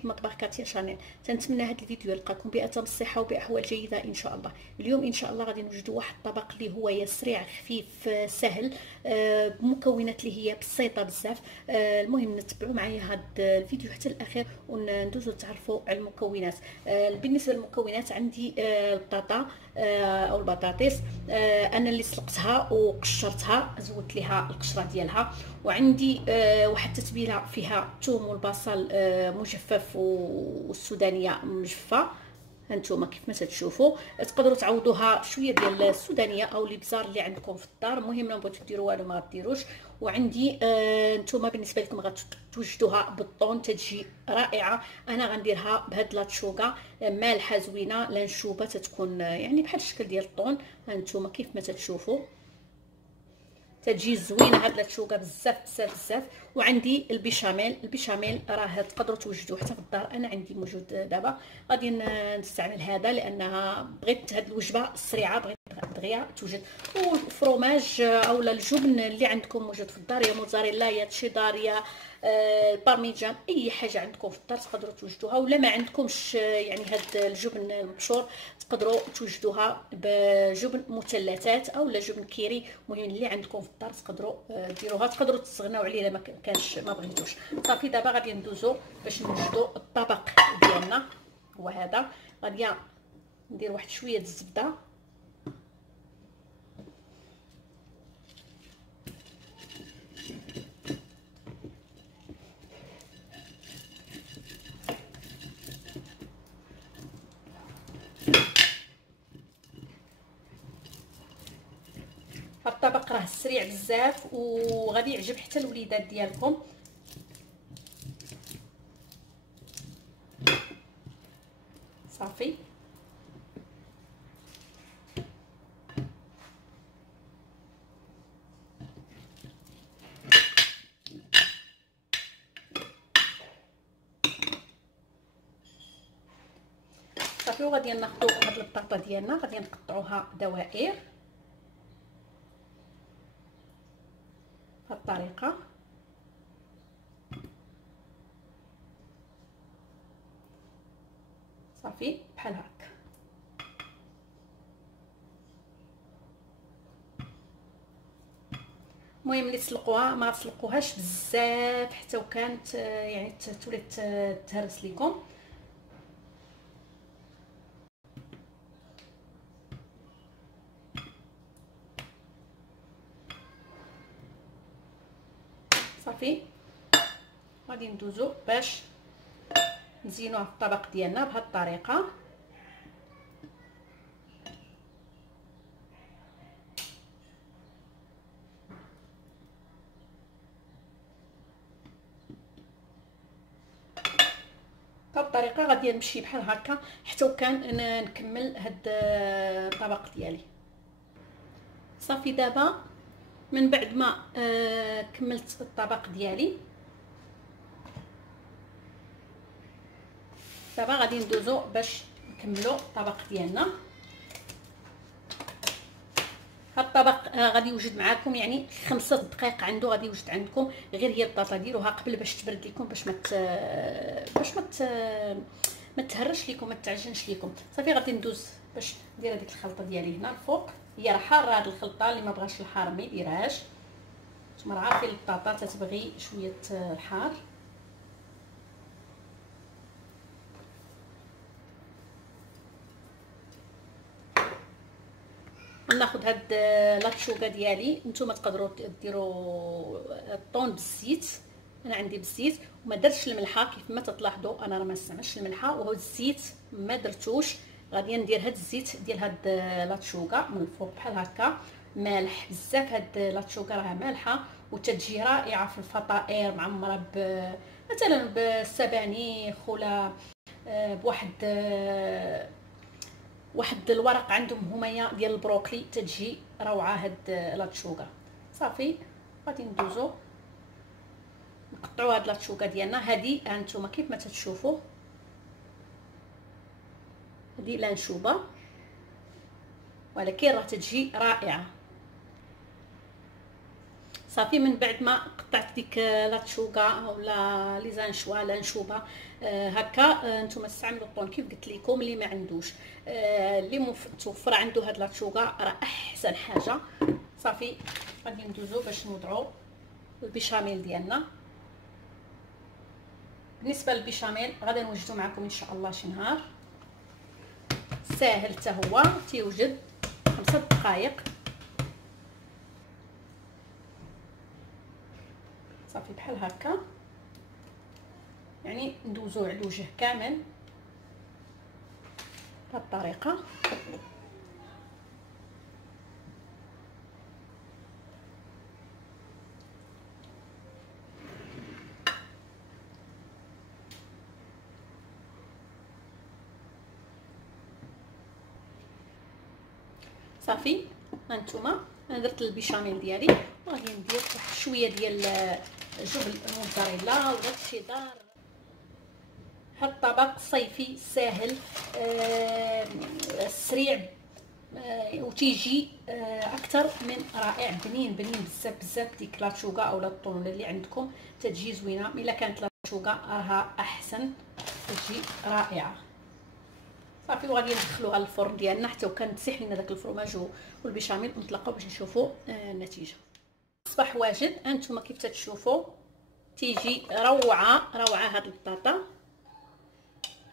جديد مطبخ كاتيا شانيل. تنتمنى هذا الفيديو يلقاكم بأتم الصحه وبأحوال جيده ان شاء الله. اليوم ان شاء الله غادي نوجدوا واحد الطبق اللي هو يسريع خفيف سهل بمكونات اللي هي بسيطه بزاف. المهم نتبعوا معايا هذا الفيديو حتى الاخير وندوزوا تعرفوا على المكونات. بالنسبه للمكونات عندي البطاطا او البطاطس، انا اللي سلقتها وقشرتها زودت ليها القشره ديالها، وعندي واحد التتبيله فيها الثوم والبصل مجفف والسودانيه مجففه. هانتوما كيف ما تشوفوا تقدروا تعوضوها شويه ديال السودانيه او الابزار اللي عندكم في الدار. المهم ما بغيتو ديروا والو ما غديروش. وعندي نتوما بالنسبه لكم غتوجدوها بالطون تتجي رائعه. انا غنديرها بهاد لاتشوغا مالحه زوينه لانشوبه تتكون يعني بحال الشكل ديال الطون. هانتوما كيف ما تشوفوا تجي زوينه هاد لاتشوغا بزاف بزاف بزاف. وعندي البيشاميل راه تقدروا توجدوه حتى في الدار، انا عندي موجود دابا. غادي نستعمل هذا لانها بغيت هاد الوجبه سريعه، بغيت دغيا توجد. والفرomage اولا الجبن اللي عندكم موجود في الدار، يا موزاريلا يا تشيدار يا البارميجان، اي حاجه عندكم في الدار تقدروا توجدوها. ولا ما عندكمش يعني هاد الجبن المبشور تقدروا توجدوها بجبن مثلثات او لا جبن كيري. المهم اللي عندكم في الدار تقدروا ديروها، تقدروا تستغناو عليه الا ما كانش ما بغيتوش. صافي دابا غادي ندوزو باش نوجدوا الطبق ديالنا. هو هذا. غادي ندير واحد شويه الزبده، الطبق راه سريع بزاف وغادي يعجب حتى الوليدات ديالكم. صافي صافي. وغادي ناخذوا هاد البطاطا ديالنا غادي نقطعوها دوائر بهاد الطريقه. صافي بحال هكا. المهم اللي تسلقوها ما تسلقوهاش بزاف حتى وكانت يعني تولي تهرس لكم. صافي غادي ندوزو باش نزينوها في الطبق ديالنا بهاد الطريقه. بهاد الطريقه غادي نمشي بحال هكا حتى وكان نكمل هاد الطبق ديالي. صافي دابا من بعد ما كملت الطبق ديالي دابا غادي ندوزو باش نكملو الطبق ديالنا. هاد الطبق غادي يوجد معاكم يعني 5 دقائق عنده غادي يوجد عندكم. غير هي البطاطا ديروها قبل باش تبرد لكم باش ما تهرش لكم ما تعجنش لكم. صافي غادي ندوز باش ندير هذيك الخلطه ديالي هنا الفوق. هي راه حاره هاد الخلطه، اللي ما بغاش الحار ما يديرهاش. نتوما راه عارفين البطاطا تتبغي شويه الحار. ناخذ هاد لاتشوغا ديالي. نتوما تقدروا ديروا الطون بالزيت، انا عندي بالزيت وما درتش الملحه. كيف ما تلاحظوا انا راه ما استعملتش الملحه وهاد الزيت ما درتوش. غادي ندير هاد الزيت ديال هاد لاتشوغا من الفوق بحال هكا. مالح بزاف هاد لاتشوغا راه مالحه وتتجي رائعه في الفطائر معمره مثلا بالسبانخ ولا بواحد الورق عندهم هما ديال البروكلي تتجي روعه هاد لاتشوغا. صافي غادي ندوزو نقطعوا هاد لاتشوغا ديالنا. هادي هانتوما كيف ما تشوفوا هادي لانشوبه ولكن راه تتجي رائعه. صافي من بعد ما قطعت ديك لاتشوغا اولا لي زانشوا لانشوبه هكا. نتوما استعملوا الطون كيف قلت لكم. اللي ما عندوش اللي متوفر عنده هاد لاتشوغا راه احسن حاجه. صافي غادي ندوزو باش نوضعوا البيشاميل ديالنا. بالنسبه للبيشاميل غادي نوجدو معكم ان شاء الله شي نهار، ساهل حتى هو، تيوجد 5 دقائق. صافي بحال هكا، يعني ندوزو على الوجه كامل بهذه الطريقه. صافي هانتوما انا درت البيشاميل ديالي، وغادي ندير واحد شويه ديال جبن الموتزاريلا ولا الشيدار. هاد الطبق صيفي ساهل سريع وتيجي اكثر من رائع. بنين بزاف بزاف. ديك لاتشوغا اولا الطون اللي عندكم تتجي زوينه، الا كانت لاتشوغا راها احسن، تجي رائعه. صافي وغادي ندخلوها للفرن ديالنا حتى وكان تسيح لنا داك الفرماج والبيشاميل، ونتلاقاو باش نشوفوا النتيجه. اصبح واجد. هانتوما كيف تتشوفوا تيجي روعه هاد البطاطا.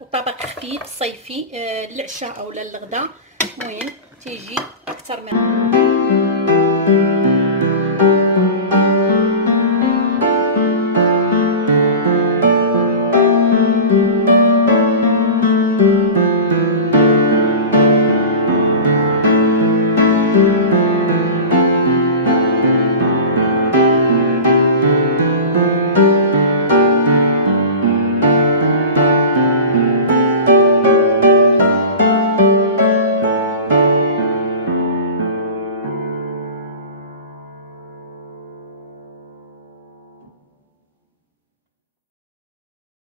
وطبق خفيف صيفي للعشاء اولا للغدا، المهم تيجي اكثر من